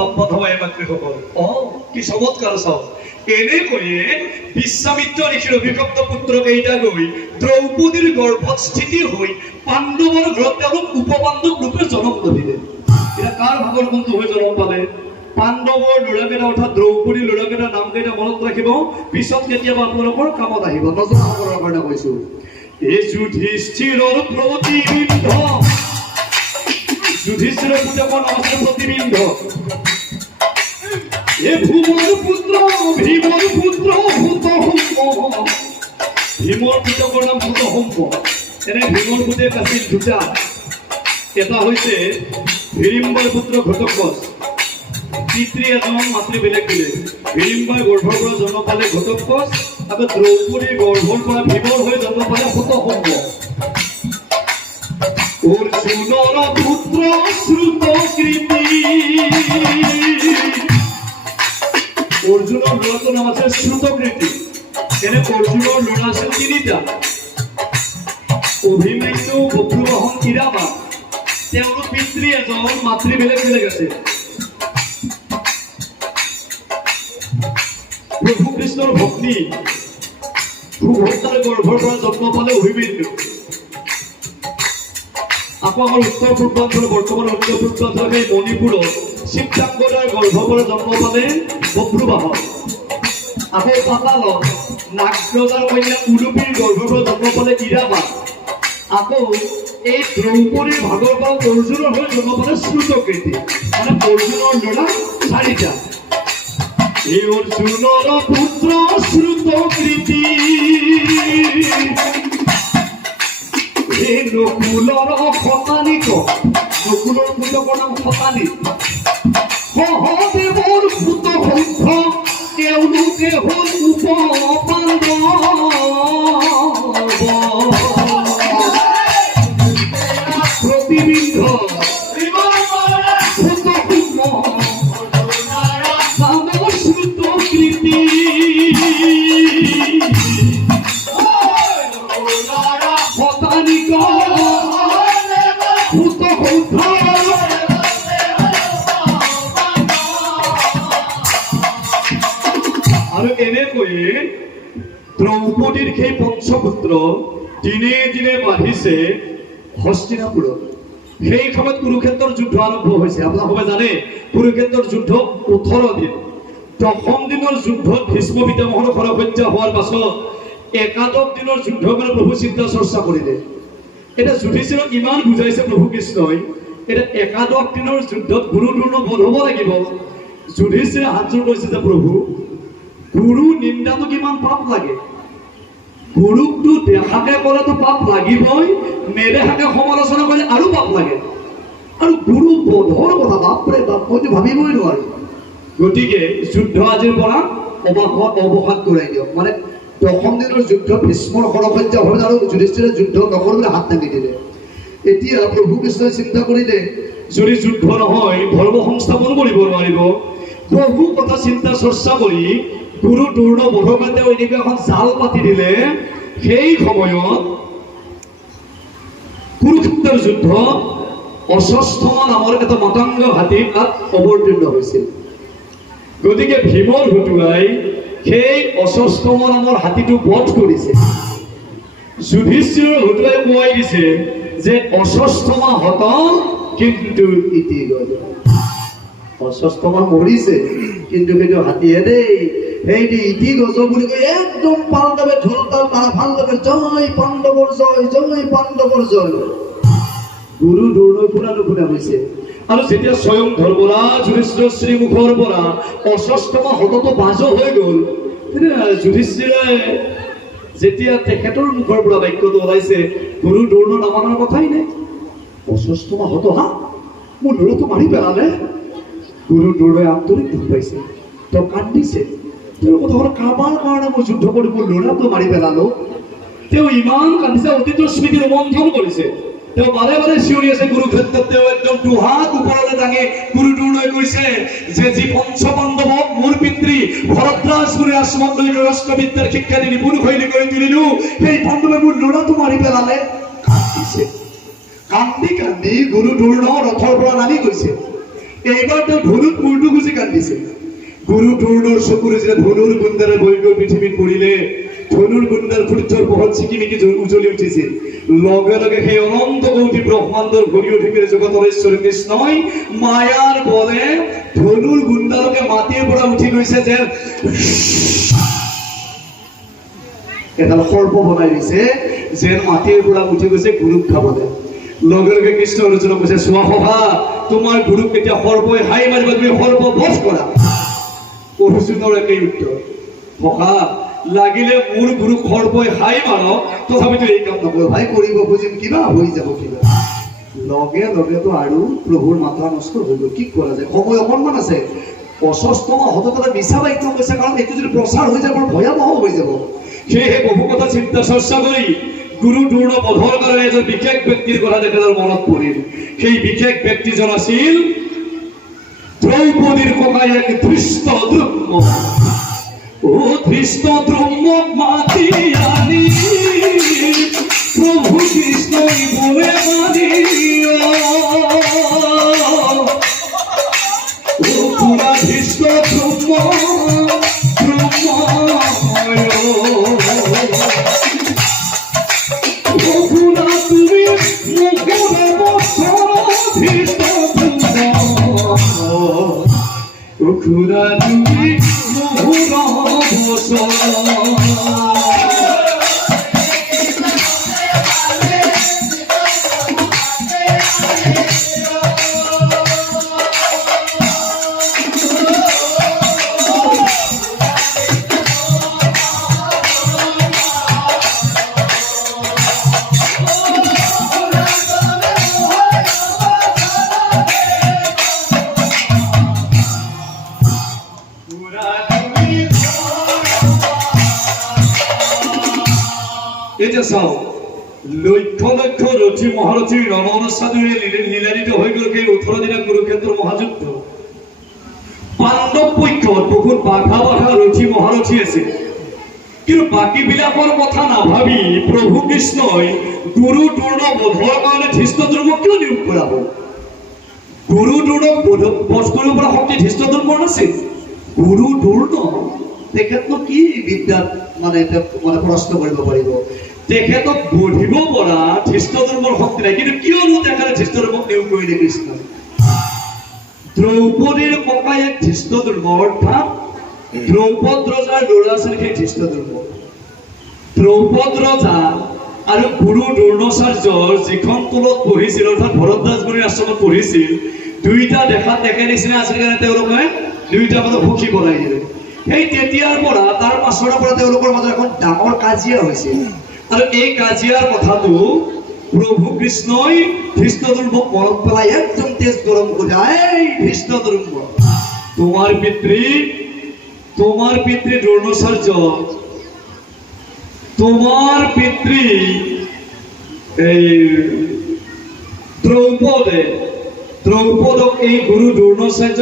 বাপ পঠাবাই মাতৃসকল কি চমৎকাৰ চাওক এনেকৈয়ে বিশ্বামিত্ৰ ঋষিৰ অভিষিক্ত পুত্ৰ কেইটা গৈ দ্ৰৌপদীৰ গৰ্ভত স্থিতি হৈ পাণ্ডৱৰ ঘৰত তেওঁলোক উপপাণ্ডৱ ৰূপে জন্ম লভিলে এতিয়া কাৰ ভাগৰ কোনটো হৈ জন্ম পালে পাণ্ডৱৰ ল'ৰাকেইটা অৰ্থাৎ দ্ৰৌপদীৰ ল'ৰাকেইটা নামকেইটা মনত ৰাখিব পিছত কেতিয়াবা আপোনালোকৰ কামত আহিব নজনাসকলৰ কাৰণে কৈছো এই যুধিষ্ঠিৰৰ প্ৰতিবিম্ব যুধিষ্ঠিৰৰ পুতেকৰ নাম আছে প্ৰতিবিম্ব এ ভীমৰ পুত্ৰ ভূতহম্প ভীমৰ পুতেকৰ নাম ভূতহম্প এনে ভীমৰ পুতেক আছিল দুটা এটা হৈছে হিড়িম্বৰ পুত্ৰ ঘটোৎকচ পিতৃ এজন মাতৃ বেলেগ বেলেগ হিড়িম্বই গৰ্ভৰ পৰা জন্ম পালে ঘটোৎকচ আকৌ দ্ৰৌপদীৰ গৰ্ভৰ পৰা ভীমৰ হৈ জন্ম পালে ভূতহম্প অৰ্জুনৰ পুত্ৰ শ্ৰুতকৃতি অৰ্জুনৰ ল'ৰাটোৰ নাম আছে শ্ৰুতকৃতি এনে অৰ্জুনৰ ল'ৰা আছে তিনিটা অভিমন্যু বভ্ৰুবাহন ইৰাবা তেওঁলোক পিতৃ এজন মাতৃ বেলেগ বেলেগ আছে প্ৰভু কৃষ্ণৰ ভগ্নী সুভদ্ৰাৰ গৰ্ভৰ পৰা জন্ম পালে অভিমন্যু আকৌ আমাৰ উত্তৰ পূৰ্বাঞ্চল বৰ্তমানৰ উত্তৰ পূৰ্বাঞ্চল সেই মণিপুৰত শিৱসাগৰৰ গৰ্ভৰ পৰা জন্ম পালে বভ্ৰুবাহন আকৌ পাতালত নাগৰজাৰ কন্যা উলুপিৰ গৰ্ভৰ পৰা জন্ম পালে ইৰাবা আকৌ এই দ্ৰৌপদীৰ ভাগৰ পৰা অৰ্জুনৰ হৈ জন্ম পালে শ্ৰুতকৃতি মানে অৰ্জুনৰ ল'ৰা চাৰিটা এই অৰ্জুনৰ পুত্ৰ শ্ৰুতকৃতি এই নকুলৰ শতানিক নকুলৰ পুতকৰ নাম শতানি সহদেৱৰ পুতসংখ্য তেওঁলোকে হ'ল উপপাণ্ডৱ প্ৰতিবিম্ব শ্ৰুতকৃতি শতানিক পুতসংখ্য আৰু এনেকৈয়ে দ্ৰৌপদীৰ সেই পঞ্চপুত্ৰ দিনে দিনে বাঢ়িছে হস্তিনাপুৰত সেই সময়ত কুৰুক্ষেত্ৰৰ যুদ্ধ আৰম্ভ হৈছে আপোনালোকে জানে কুৰুক্ষেত্ৰৰ যুদ্ধ 18 দিন দশম দিনৰ যুদ্ধত ভীষ্ম পিতামহৰ খৰহত্যা হোৱাৰ পাছত একাদশ দিনৰ যুদ্ধ কৰি প্ৰভু চিন্তা চৰ্চা কৰিলে এটা যুধিষ্ঠিৰক ইমান বুজাইছে প্ৰভু কৃষ্ণই এটা একাদশ দিনৰ যুদ্ধত গুৰু দ্ৰোণ বধ হ'ব লাগিব যুধিষ্ঠিৰে হাতযোৰ কৰিছে যে প্ৰভু গুৰু নিন্দাটো কিমান পাপ লাগে গুৰুকটো দেখাকে ক'লেতো পাপ লাগিবই নেদেখাকে সমালোচনা কৰিলে আৰু পাপ লাগে আৰু গুৰু বধৰ কথা বাপৰে বাপ মইতো ভাবিবই নোৱাৰো গতিকে যুদ্ধ আজিৰ পৰা অৱসাদ কৰাই দিয়ক মানে দশম দিনৰ যুদ্ধ ভীষ্মৰ খৰহত্যা হ'ল আৰু যুধিষ্ঠিৰে যুদ্ধ নকৰিবলৈ হাত দাঙি দিলে এতিয়া প্ৰভু কৃষ্ণই চিন্তা কৰিলে যদি যুদ্ধ নহয় ধৰ্ম সংস্থাপন কৰিব নোৱাৰিব প্ৰভু কথা চিন্তা চৰ্চা কৰি গুৰু দ্ৰোণ বধকে তেওঁ এনেকুৱা এখন জাল পাতি দিলে সেই সময়ত কুৰুক্ষেত্ৰৰ যুদ্ধ অশ্বস্থমা নামৰ এটা মতাংগ হাতী তাত অৱতীৰ্ণ হৈছিল গতিকে ভীমৰ হতুৱাই সেই অশ্বস্থমা নামৰ হাতীটো বধ কৰিছে যুধিষ্ঠিৰৰ হতুৱাই কোৱাই দিছে যে অশ্বস্থমা হতম কিন্তু ইতি গল অশ্বস্থমা মৰিছে কিন্তু সেইটো হাতীয়ে দেই সেই ইতি গজ বুলি কৈ একদম পাণ্ডৱে ঢোলতাল তাৰা ভাল লাগে জয় পাণ্ডৱৰ জয় গুৰু দ্ৰোণ শুনা নুশুনা হৈছে আৰু যেতিয়া স্বয়ং ধৰ্মৰাজ যুধিষ্ঠিৰ শ্ৰীমুখৰ পৰা অশ্বস্থমা হতটো বাজ হৈ গ'ল তেতিয়া যুধিষ্ঠিৰে যেতিয়া তেখেতৰ মুখৰ পৰা বাক্যটো ওলাইছে গুৰু দ্ৰোণ নামানৰ কথাই নাই অশ্বস্থমা হত হা মোৰ ল'ৰাটো মাৰি পেলালে গুৰু দ্ৰোণে আন্তৰিক দুখ পাইছে তেওঁ কান্দিছে তেওঁৰ কথা হ'ল কাৰোবাৰ কাৰণে মই যুদ্ধ কৰি মোৰ ল'ৰাটো মাৰি পেলালো তেওঁ ইমান কান্দিছে অতীতৰ স্মৃতি ৰোমন্থন কৰিছে তেওঁ বাৰে বাৰে চিঞৰি আছে কুৰুক্ষেত্ৰত তেওঁ একদম দুহাত ওপৰলৈ দাঙি গুৰু দ্ৰোণই কৈছে যে যি পঞ্চপাণ্ডৱক মোৰ পিতৃ ভৰদ্বাজ গুৰুৰ আশ্ৰমত লৈ ৰস্ত্ৰ বিদ্যাৰ শিক্ষা দি নিপুণ শৈলী কৰি তুলিলো সেই পাণ্ডৱে মোৰ ল'ৰাটো মাৰি পেলালে কান্দিছে কান্দি কান্দি গুৰু দ্ৰোণ ৰথৰ পৰা নামি গৈছে এইবাৰ তেওঁ ধনুত মূৰটো গুচি কান্দিছে। গুৰু দ্ৰোণৰ চকুৰে যেতিয়া ধনুৰ গুণ্ডাৰে বৈগ পৃথিৱীত পৰিলে, ধনুৰ গুণ্ডাৰ সূৰ্যৰ পোহৰত চিকিমিকি উজ্বলি উঠিছিল। লগে লগে সেই অনন্ত কোটি ব্ৰহ্মাণ্ডৰ ভৰি উঠিলে জগতৰ ঈশ্বৰ কৃষ্ণই মায়াৰ বলে ধনুৰ গুণ্ডালকে মাটিৰ পৰা উঠি গৈছে যে এডাল সৰ্প বনাই দিছে, যেন মাটিৰ পৰা উঠি গৈছে গুৰুক খাবলৈ। লগে লগে কৃষ্ণ অৰ্জুনক কৈছে, চোৱা সভা, তোমাৰ গুৰুক কেতিয়া সৰ্পই হাই মাৰিব, তুমি সৰ্প বধ কৰা। অৰ্জুনৰ একেই উত্তৰ, সখা লাগিলে মোৰ গুৰুক সৰ্পই হাই মাৰক, তথাপিতো এই কাম নকৰো ভাই, কৰিব খুজিম কিবা হৈ যাব কিবা। লগে লগেতো আৰু প্ৰভুৰ মাথা নষ্ট হৈ গ'ল। কি কৰা যায়, সময় অকণমান আছে। অস্বস্থমা হতকথা মিছা বাক্য কৈছে, কাৰণ এইটো যদি প্ৰচাৰ হৈ যায় বৰ ভয়াৱহ হৈ যাব। সেয়েহে বহু কথা চিন্তা চৰ্চা কৰি গুৰু দ্ৰোণ বধৰ কাৰণে এজন বিশেষ ব্যক্তিৰ কথা তেখেতৰ মনত পৰিল। সেই বিশেষ ব্যক্তিজন আছিল দ্ৰৌপদীৰ ককায়েক ধৃষ্টদ্যুম্ন। ও ধৃষ্টদ্যুম্নক মাতি আনি প্রভু কৃষ্ণই বলে মানি, ও পুরা ধৃষ্টদ্যুম্ন এটা চাও, লক্ষ লক্ষ ৰথী মহাৰথীৰ ৰণসাদুৰে লীলাৰিত হৈ গ'ল সেই 18 দিনা কুৰুক্ষেত্ৰ মহাযুদ্ধ। পাণ্ডৱ পক্ষত বহুত বাঘা বাঘা ৰথী মহাৰথী আছে, কিন্তু বাকী বিলাকৰ কথা নাভাবি প্ৰভু কৃষ্ণই গুৰু দ্ৰোণ বধৰ কাৰণে ধৃষ্টদ্যুম্নক কিয় নিয়োগ কৰাব? গুৰু দ্ৰোণক বধ কৰিব পৰা শক্তি ধৃষ্টদ্যুম্নৰ নাছিল। গুৰু দ্ৰোণ তেখেতনো কি বিদ্যাত মানে প্ৰশ্ন কৰিব পাৰিব? তেখেতক বধিব পৰা ধৃষ্টদ্যুম্নৰ শক্তি নাই, কিন্তু কিয়নো তেখেতে ধৃষ্টদ্যুম্নক নিয়োগ কৰিলে কৃষ্ণ? দ্ৰৌপদীৰ ককায়েক ধৃষ্টদ্যুম্ন, অৰ্থাৎ দ্ৰৌপদ ৰজাৰ ল'ৰা আছিল সেই ধৃষ্টদ্যুম্ন। দ্ৰৌপদ ৰজা আৰু গুৰু দ্ৰোণাচাৰ্যৰ যিখন কুলত পঢ়িছিল, অৰ্থাৎ ভৰদ্বাজ মুনিৰ আশ্ৰমত পঢ়িছিল, দুইটা দেখাত একে নিচিনা আছিল কাৰণে তেওঁলোকে দুইটা মাজত সখী বনাই দিলে। সেই তেতিয়াৰ পৰা তাৰ পাছৰ পৰা তেওঁলোকৰ মাজত এখন ডাঙৰ কাজিয়া হৈছিল, আৰু এই কাজিয়াৰ কথাটো প্ৰভু কৃষ্ণই ধৃষ্টদ্যুম্নক মনত পেলাই একদম তেজ গৰম কৰি, ধৃষ্টদ্যুম্ন, তোমাৰ পিতৃ দ্ৰোণাচাৰ্য, তোমাৰ পিতৃ এই দ্ৰৌপদক এই গুৰু দ্ৰোণাচাৰ্য